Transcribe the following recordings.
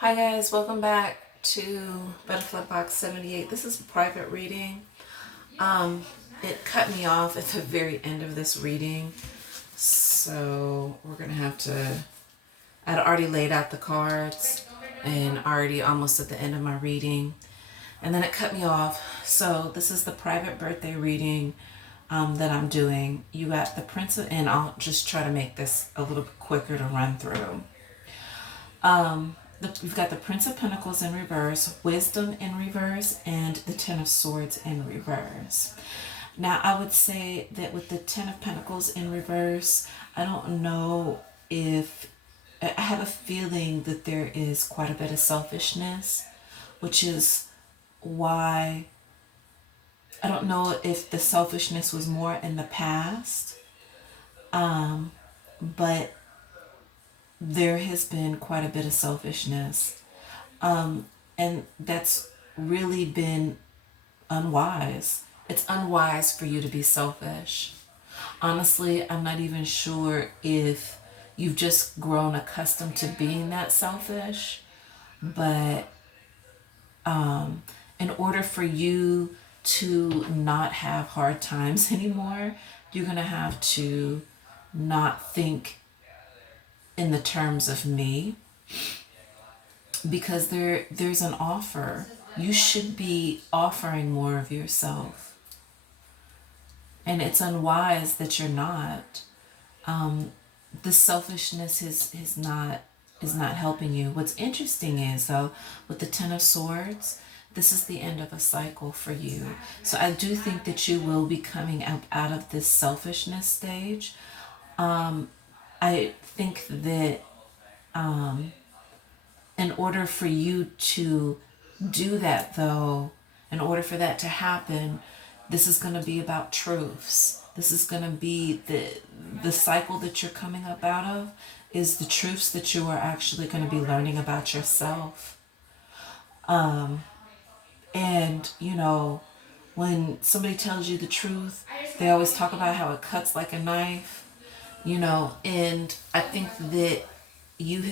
Hi guys, welcome back to Butterfly Box 78. This is a private reading. Um, it cut me off at the very end of this reading, so we're gonna have to. I'd already laid out the cards and already almost at the end of my reading, and then it cut me off. So this is the private birthday reading that I'm doing. You got the Prince of, and I'll just try to make this a little bit quicker to run through. We've got the Prince of Pentacles in reverse, Wisdom in reverse, and the Ten of Swords in reverse. Now, I would say that with the Ten of Pentacles in reverse, I don't know if I have a feeling that there is quite a bit of selfishness, which is why I don't know if the selfishness was more in the past, but there has been quite a bit of selfishness. And that's really been unwise. It's unwise for you to be selfish. Honestly, I'm not even sure if you've just grown accustomed to being that selfish, but in order for you to not have hard times anymore, you're going to have to not think in the terms of me, because there's an offer. You should be offering more of yourself. And it's unwise that you're not. The selfishness is not helping you. What's interesting is, though, with the Ten of Swords, this is the end of a cycle for you. So I do think that you will be coming out of this selfishness stage. I think that in order for you to do that, though, in order for that to happen, this is going to be about truths. This is going to be the cycle that you're coming up out of is the truths that you are actually going to be learning about yourself. And, when somebody tells you the truth, they always talk about how it cuts like a knife, and I think that you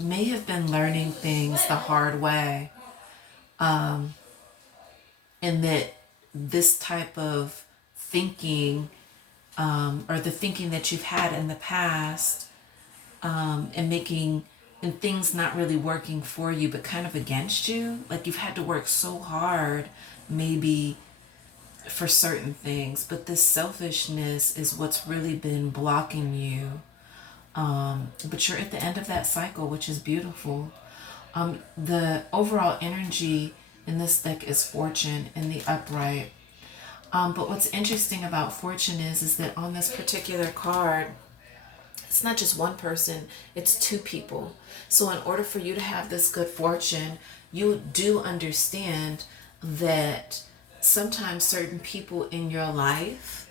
may have been learning things the hard way, and that this type of thinking, or the thinking that you've had in the past, and things not really working for you but kind of against you, like you've had to work so hard maybe for certain things, but this selfishness is what's really been blocking you. But you're at the end of that cycle, which is beautiful. The overall energy in this deck is Fortune in the upright. But what's interesting about Fortune is that on this particular card, it's not just one person, it's two people. So in order for you to have this good fortune, you do understand that sometimes certain people in your life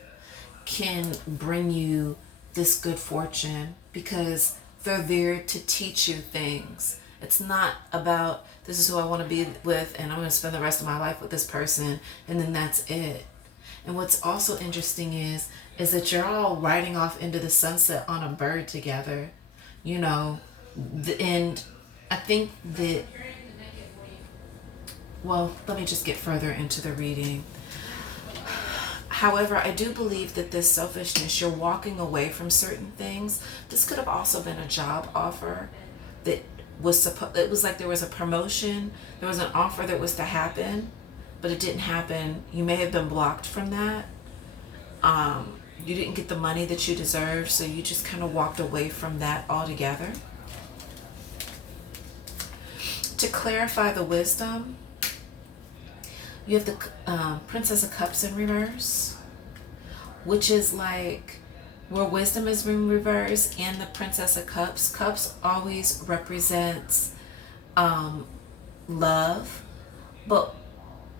can bring you this good fortune because they're there to teach you things. It's not about this is who I want to be with and I'm going to spend the rest of my life with this person and then that's it. And what's also interesting is that you're all riding off into the sunset on a bird together, you know. And I think that, well, let me just get further into the reading. However, I do believe that this selfishness, you're walking away from certain things. This could have also been a job offer that it was like there was a promotion, there was an offer that was to happen, but it didn't happen. You may have been blocked from that. You didn't get the money that you deserved, so you just kind of walked away from that altogether. To clarify the wisdom, you have the Princess of Cups in reverse, which is like where wisdom is in reverse and the Princess of Cups. Cups always represents love, but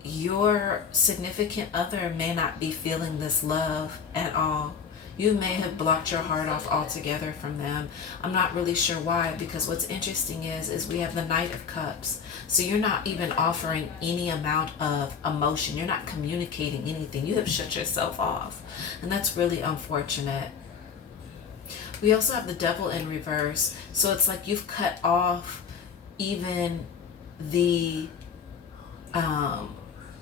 your significant other may not be feeling this love at all. You may have blocked your heart off altogether from them. I'm not really sure why, because what's interesting is we have the Knight of Cups. So you're not even offering any amount of emotion. You're not communicating anything. You have shut yourself off. And that's really unfortunate. We also have the Devil in reverse. So it's like you've cut off even the um,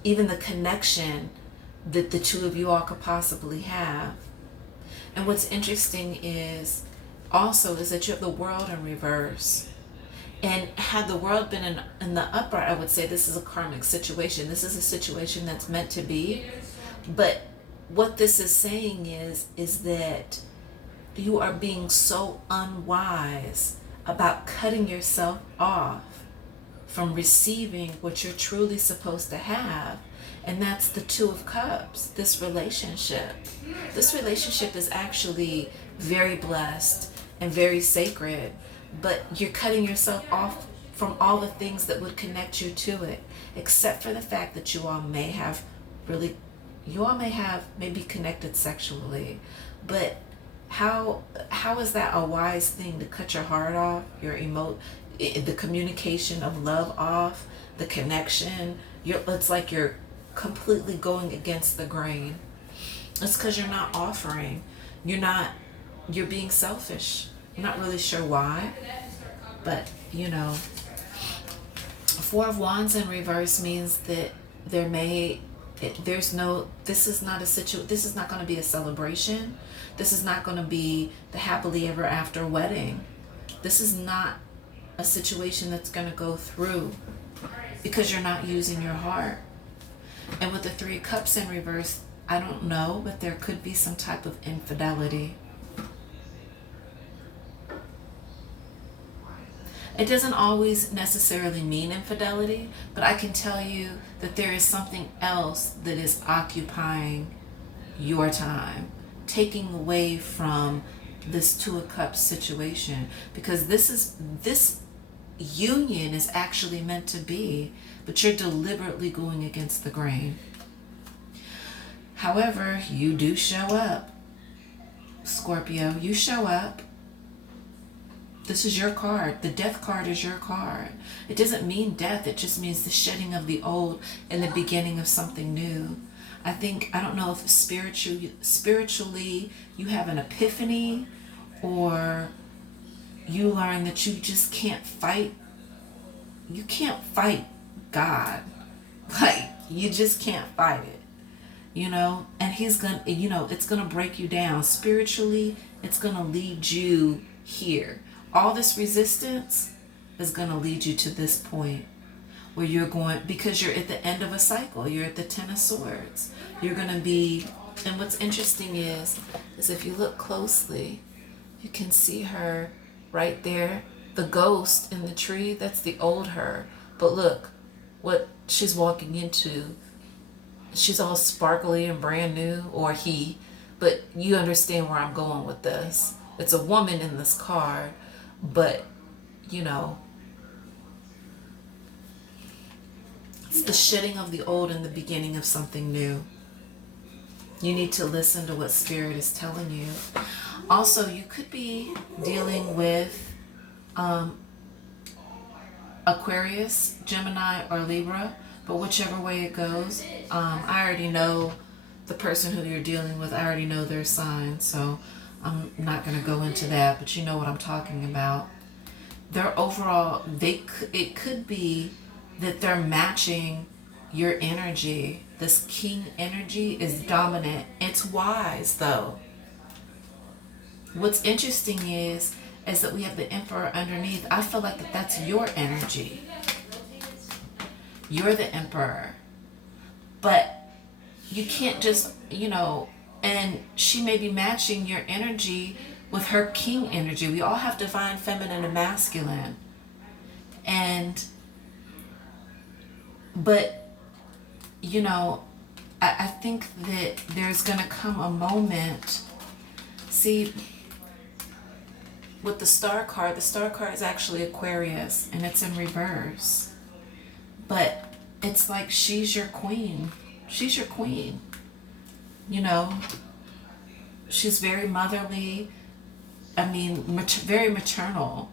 even the connection that the two of you all could possibly have. And what's interesting is also is that you have the world in reverse. And had the world been in the upright, I would say this is a karmic situation. This is a situation that's meant to be. But what this is saying is that you are being so unwise about cutting yourself off from receiving what you're truly supposed to have. And that's the Two of Cups, this relationship. This relationship is actually very blessed and very sacred, but you're cutting yourself off from all the things that would connect you to it, except for the fact that you all may have maybe connected sexually. But how is that a wise thing, to cut your heart off, the communication of love off, the connection? It's like you're completely going against the grain. It's because you're not offering. You're being selfish. I'm not really sure why, but Four of Wands in reverse means that this is not this is not going to be a celebration. This is not going to be the happily ever after wedding. This is not a situation that's going to go through because you're not using your heart. And with the Three of Cups in reverse, I don't know, but there could be some type of infidelity. It doesn't always necessarily mean infidelity, but I can tell you that there is something else that is occupying your time, taking away from this Two of Cups situation, because this union is actually meant to be, but you're deliberately going against the grain. However, you do show up, Scorpio. You show up. This is your card. The Death card is your card. It doesn't mean death. It just means the shedding of the old and the beginning of something new. I don't know if spiritually you have an epiphany, or you learn that you just can't fight. You can't fight God. Like, you just can't fight it. And he's gonna, it's gonna break you down. Spiritually, it's gonna lead you here. All this resistance is gonna lead you to this point where you're going, because you're at the end of a cycle. You're at the Ten of Swords. You're gonna be, and what's interesting is if you look closely, you can see her right there. The ghost in the tree, that's the old her. But look what she's walking into. She's all sparkly and brand new, or he, but you understand where I'm going with this. It's a woman in this card, but it's the shedding of the old and the beginning of something new. You need to listen to what Spirit is telling you. Also, you could be dealing with Aquarius, Gemini, or Libra, but whichever way it goes, I already know the person who you're dealing with. I already know their sign, so I'm not going to go into that, but you know what I'm talking about. Their overall, it could be that they're matching your energy. This King energy is dominant. It's wise, though. What's interesting is that we have the Emperor underneath. I feel like that's your energy. You're the Emperor. But you can't just, and she may be matching your energy with her King energy. We all have divine feminine and masculine. But I think that there's going to come a moment. See, with the Star card is actually Aquarius, and it's in reverse. But it's like she's your queen. She's your queen. She's very motherly. Very maternal.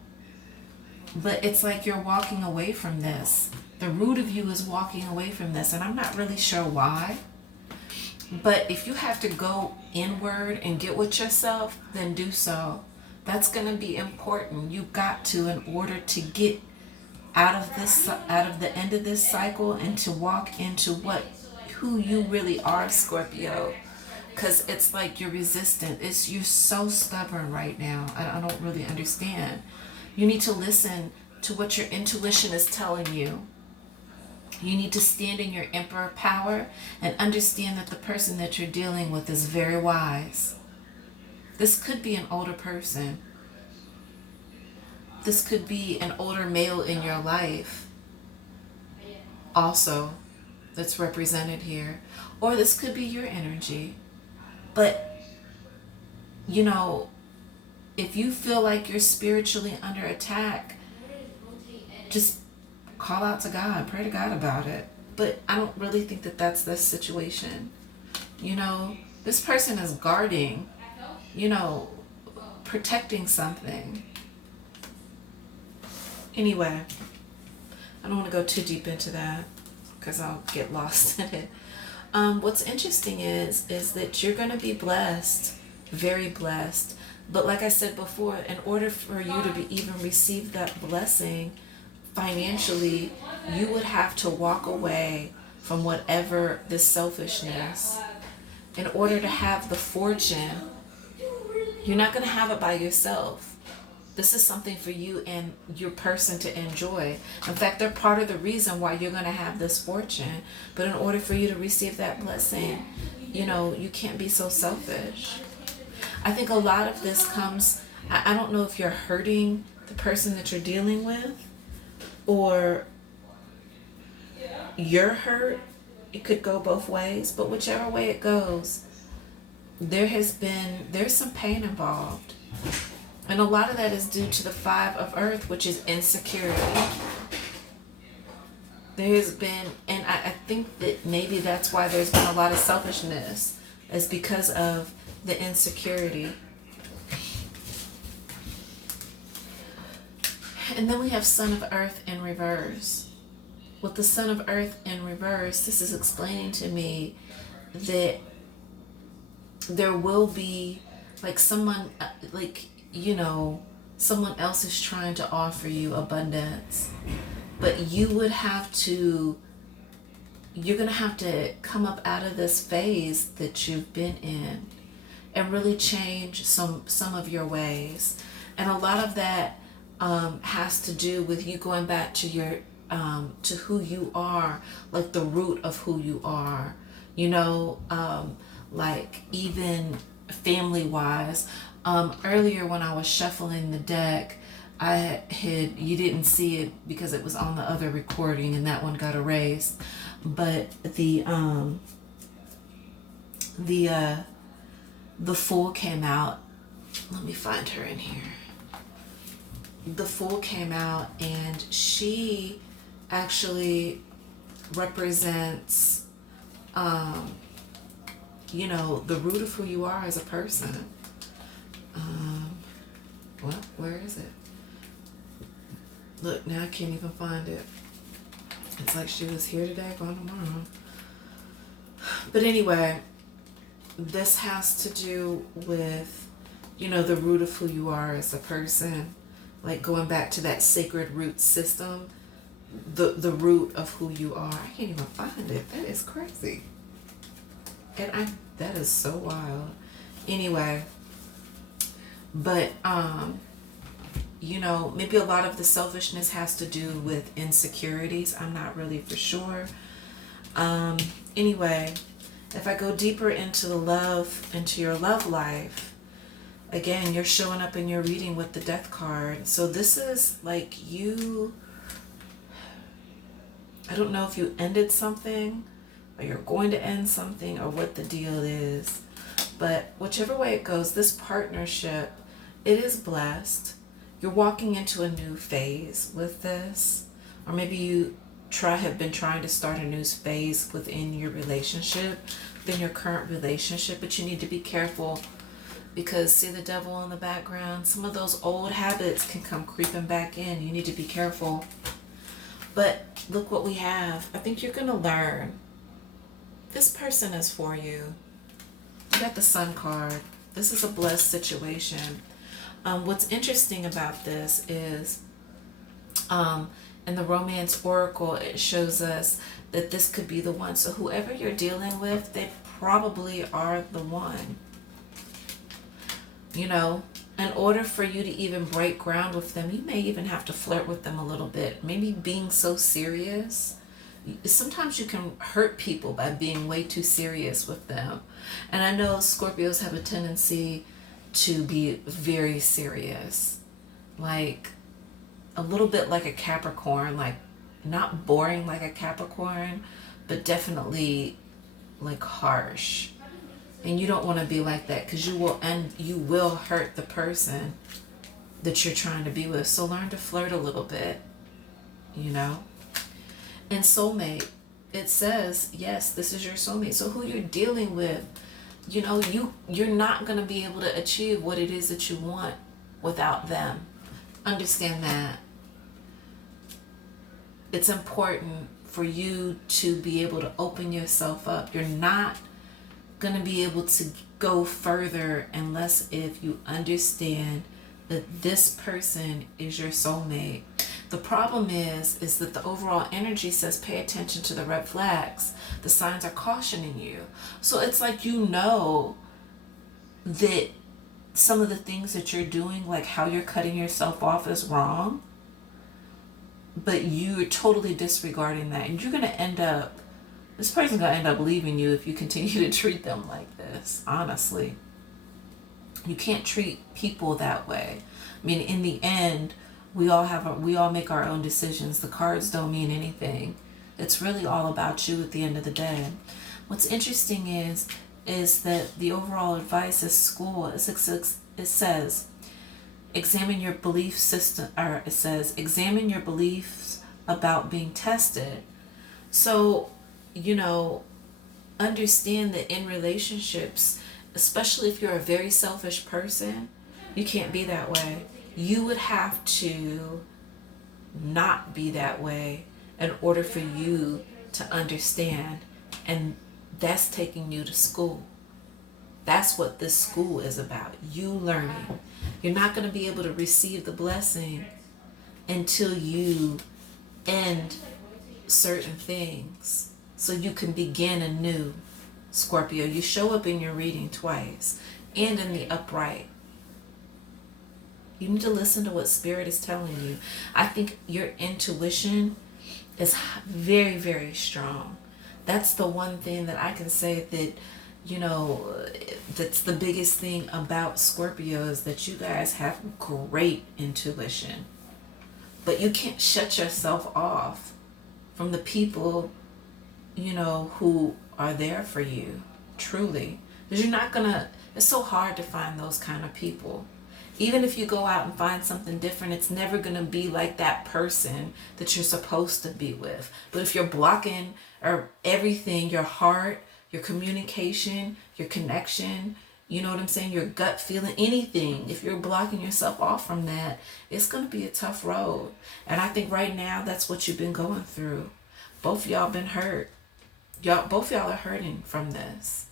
But it's like you're walking away from this. The root of you is walking away from this, and I'm not really sure why. But if you have to go inward and get with yourself, then do so. That's going to be important. You got to, in order to get out of the end of this cycle, and to walk into who you really are, Scorpio. Because it's like you're resistant. You're so stubborn right now. I don't really understand. You need to listen to what your intuition is telling you. You need to stand in your emperor power and understand that the person that you're dealing with is very wise. This could be an older person. This could be an older male in your life also that's represented here. Or this could be your energy. But, if you feel like you're spiritually under attack, just call out to God, pray to God about it. But I don't really think that that's the situation. This person is guarding, protecting something. Anyway, I don't want to go too deep into that because I'll get lost in it. What's interesting is that you're going to be blessed, very blessed. But like I said before, in order for you to even receive that blessing financially, you would have to walk away from whatever this selfishness. In order to have the fortune, you're not going to have it by yourself. This is something for you and your person to enjoy. In fact, they're part of the reason why you're going to have this fortune. But in order for you to receive that blessing, you can't be so selfish. I think a lot of this comes, I don't know if you're hurting the person that you're dealing with or you're hurt. It could go both ways, but whichever way it goes, there's some pain involved. And a lot of that is due to the 5 of Earth, which is insecurity. There has been, and I think that maybe that's why there's been a lot of selfishness, is because of the insecurity. And then we have Son of Earth in reverse. With the Son of Earth in reverse, this is explaining to me that there will be someone someone else is trying to offer you abundance, but you're going to have to come up out of this phase that you've been in and really change some of your ways. And a lot of that has to do with you going back to your to who you are, like the root of who you are, even family wise. Earlier when I was shuffling the deck, you didn't see it because it was on the other recording and that one got erased. But the Fool came out. Let me find her in here. The Fool came out, and she actually represents, the root of who you are as a person. Where is it? Look, now I can't even find it. It's like she was here today, gone tomorrow. But anyway, this has to do with, the root of who you are as a person. Like going back to that sacred root system, the root of who you are. I can't even find it. That is crazy. And that is so wild. Anyway, but maybe a lot of the selfishness has to do with insecurities. I'm not really for sure. Anyway, if I go deeper into your love life, again, you're showing up in your reading with the Death card. So this is like I don't know if you ended something or you're going to end something or what the deal is. But whichever way it goes, this partnership, it is blessed. You're walking into a new phase with this. Or maybe you have been trying to start a new phase within your relationship, within your current relationship. But you need to be careful because, see the devil in the background? Some of those old habits can come creeping back in. You need to be careful. But look what we have. I think you're going to learn. This person is for you. You got the Sun card. This is a blessed situation. What's interesting about this is In the romance oracle, it shows us that this could be the one. So whoever you're dealing with, they probably are the one. You know, in order for you to even break ground with them, you may even have to flirt with them a little bit. Maybe being so serious. Sometimes you can hurt people by being way too serious with them. And I know Scorpios have a tendency to be very serious. Like a little bit like a Capricorn, like not boring like a Capricorn, but definitely like harsh. And you don't want to be like that because you will hurt the person that you're trying to be with. So learn to flirt a little bit, you know. And soulmate, it says, yes, this is your soulmate. So who you're dealing with, you know, you're not going to be able to achieve what it is that you want without them. Understand that. It's important for you to be able to open yourself up. You're not going to be able to go further unless if you understand that this person is your soulmate. The problem is that the overall energy says pay attention to the red flags. The signs are cautioning you. So it's like, you know, that some of the things that you're doing, like how you're cutting yourself off, is wrong, but you're totally disregarding that. And you're going to end up, this person's going to end up leaving you if you continue to treat them like this, honestly. You can't treat people that way. I mean, in the end, we all make our own decisions. The cards don't mean anything. It's really all about you at the end of the day. What's interesting is that the overall advice is school. It says, examine your belief system, or it says, examine your beliefs about being tested. So, you know, understand that in relationships, especially if you're a very selfish person, you can't be that way. You would have to not be that way in order for you to understand. And that's taking you to school. That's what this school is about. You learning. You're not going to be able to receive the blessing until you end certain things so you can begin anew. Scorpio, you show up in your reading twice and in the upright. You need to listen to what Spirit is telling you. I think your intuition is very, very strong. That's the one thing that I can say that, you know, that's the biggest thing about Scorpio, is that you guys have great intuition. But you can't shut yourself off from the people, you know, who are there for you, truly. Because you're not going to, it's so hard to find those kind of people. Even if you go out and find something different, it's never going to be like that person that you're supposed to be with. But if you're blocking or everything, your heart, your communication, your connection, you know what I'm saying, your gut feeling, anything, if you're blocking yourself off from that, it's going to be a tough road. And I think right now that's what you've been going through. Both of y'all been hurt. Both y'all are hurting from this.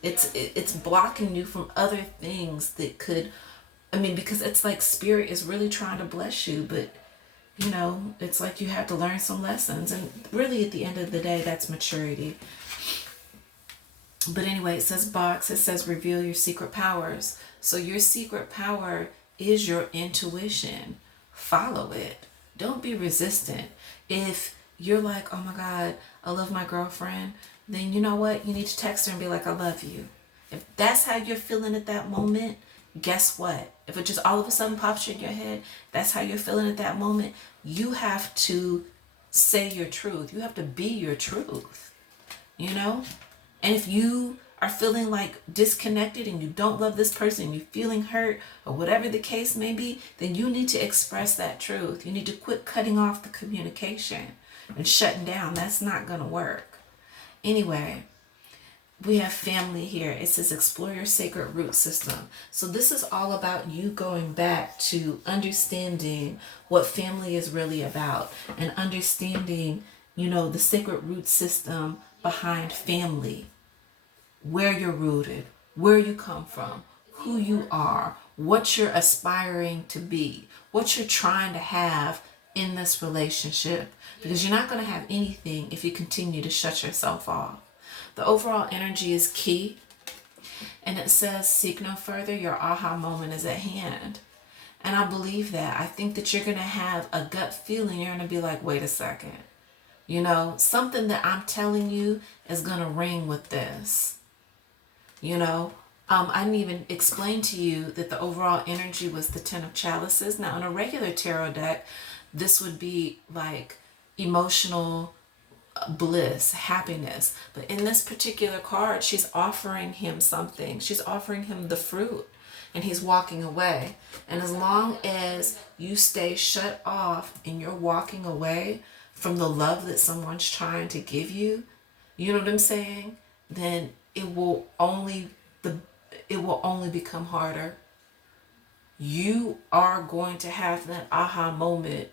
It's blocking you from other things that could, I mean, because it's like Spirit is really trying to bless you, but you know, it's like you have to learn some lessons. And really at the end of the day, that's maturity. But anyway, it says box, it says reveal your secret powers. So your secret power is your intuition. Follow it. Don't be resistant. If you're like, oh my God, I love my girlfriend, then you know what? You need to text her and be like, I love you. If that's how you're feeling at that moment, guess what? If it just all of a sudden pops in your head, that's how you're feeling at that moment, you have to say your truth. You have to be your truth, you know? And if you are feeling like disconnected and you don't love this person, you're feeling hurt or whatever the case may be, then you need to express that truth. You need to quit cutting off the communication and shutting down. That's not going to work. Anyway, we have family here. It says explore your sacred root system. So this is all about you going back to understanding what family is really about and understanding, you know, the sacred root system behind family, where you're rooted, where you come from, who you are, what you're aspiring to be, what you're trying to have in this relationship, because you're not going to have anything if you continue to shut yourself off. The overall energy is key, and it says, seek no further, your aha moment is at hand. And I believe that. I think that you're going to have a gut feeling. You're going to be like, wait a second. You know, something that I'm telling you is going to ring with this. You know, I didn't even explain to you that the overall energy was the Ten of Chalices. Now, in a regular tarot deck, this would be like emotional bliss, happiness. But in this particular card, she's offering him something. She's offering him the fruit, and he's walking away. And as long as you stay shut off and you're walking away from the love that someone's trying to give you, you know what I'm saying? Then it will only become harder. You are going to have that aha moment,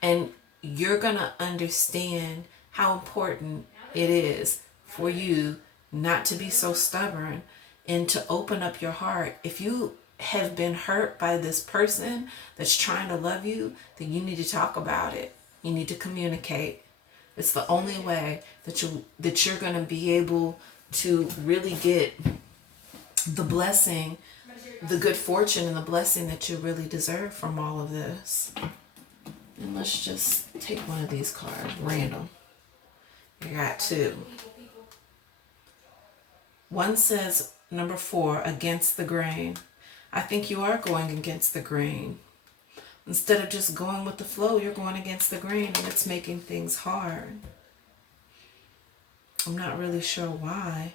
and you're going to understand how important it is for you not to be so stubborn and to open up your heart. If you have been hurt by this person that's trying to love you, then you need to talk about it. You need to communicate. It's the only way that you're going to be able to really get the blessing, the good fortune and the blessing that you really deserve from all of this. And let's just take one of these cards, random. You got two. One says, number 4, against the grain. I think you are going against the grain. Instead of just going with the flow, you're going against the grain, and it's making things hard. I'm not really sure why.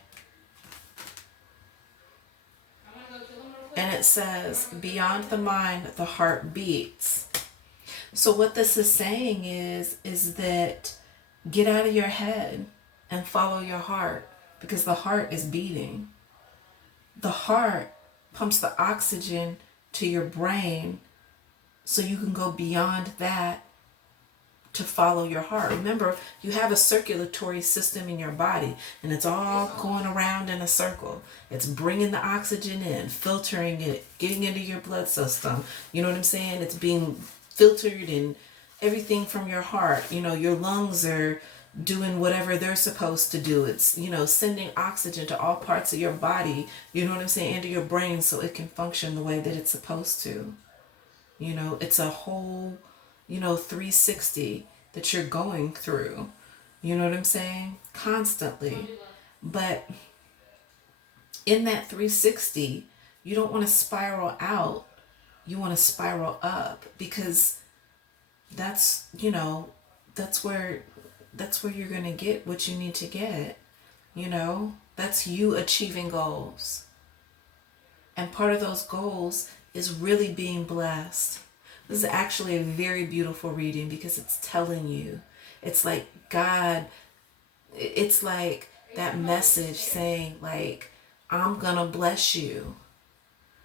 And it says, beyond the mind, the heart beats. So what this is saying is that get out of your head and follow your heart, because the heart is beating. The heart pumps the oxygen to your brain so you can go beyond that to follow your heart. Remember, you have a circulatory system in your body, and it's all going around in a circle. It's bringing the oxygen in, filtering it, getting into your blood system. You know what I'm saying? It's being filtered and everything from your heart. You know, your lungs are doing whatever they're supposed to do. It's, you know, sending oxygen to all parts of your body, you know what I'm saying, into your brain so it can function the way that it's supposed to. You know, it's a whole, 360 that you're going through. You know what I'm saying? Constantly. But in that 360, you don't want to spiral out. You want to spiral up, because that's where you're going to get what you need to get. That's you achieving goals. And part of those goals is really being blessed. This is actually a very beautiful reading, because it's telling you, it's like God, it's like that message saying, like, I'm gonna bless you.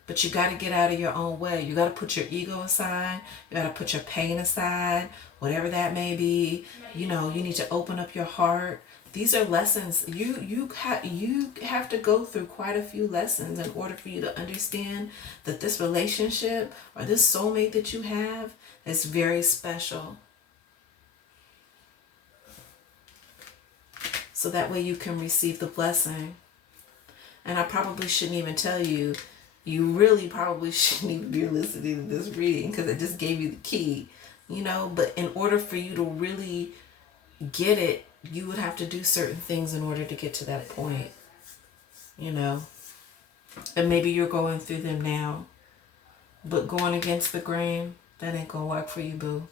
But you got to get out of your own way. You got to put your ego aside. You got to put your pain aside, whatever that may be. You need to open up your heart. These are lessons. You have to go through quite a few lessons in order for you to understand that this relationship or this soulmate that you have is very special. So that way you can receive the blessing. And I probably shouldn't even tell you. You really probably shouldn't even be listening to this reading, because it just gave you the key, But in order for you to really get it, you would have to do certain things in order to get to that point, And maybe you're going through them now. But going against the grain, that ain't going to work for you, boo.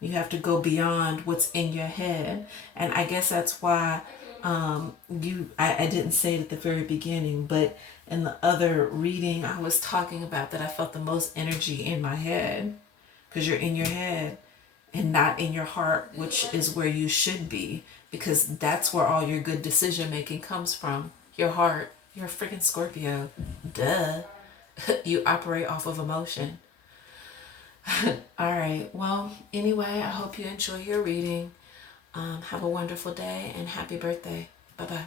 You have to go beyond what's in your head. And I guess that's why I didn't say it at the very beginning, but in the other reading, I was talking about that I felt the most energy in my head, because you're in your head and not in your heart, which is where you should be, because that's where all your good decision making comes from. Your heart. You're a freaking Scorpio. Duh. You operate off of emotion. All right. Well, anyway, I hope you enjoy your reading. Have a wonderful day and happy birthday. Bye-bye.